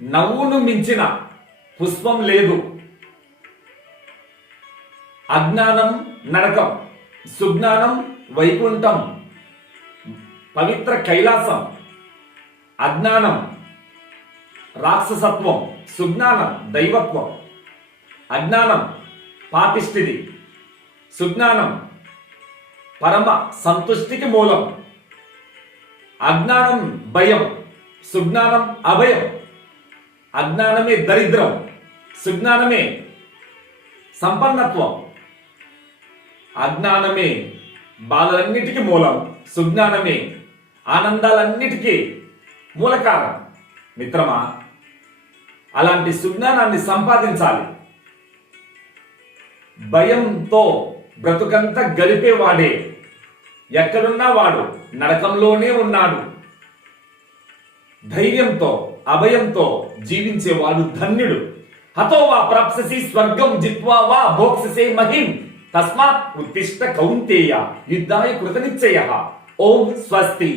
నవ్వును మించిన పుష్పం లేదు. అజ్ఞానం నరకం, సుజ్ఞానం వైకుంఠం, పవిత్ర కైలాసం. అజ్ఞానం రాక్షసత్వం, సుజ్ఞానం దైవత్వం. అజ్ఞానం పాపిష్టిది, సుజ్ఞానం పరమ సంతుష్టికి మూలం. అజ్ఞానం భయం, సుజ్ఞానం అభయం. అజ్ఞానమే దరిద్రం, సుజ్ఞానమే సంపన్నత్వం. అజ్ఞానమే బాధలన్నిటికీ మూలం, సుజ్ఞానమే ఆనందాలన్నిటికీ మూలకారణం. మిత్రమా, అలాంటి సుజ్ఞానాన్ని సంపాదించాలి. భయంతో బ్రతుకంతా గడిపేవాడే ఎక్కడున్నా వాడు నరకంలోనే ఉన్నాడు. ధైర్యంతో అభయంతో జీవించేవాడు ధన్యుడు. హతో వా ప్రాప్స్యసి స్వర్గం జిత్వా వా భోక్స్యసే మహిం తస్మాత్ ఉత్తిష్ట కౌంతేయ యుద్ధాయ కృతనిశ్చయః. ఓం స్వస్తి.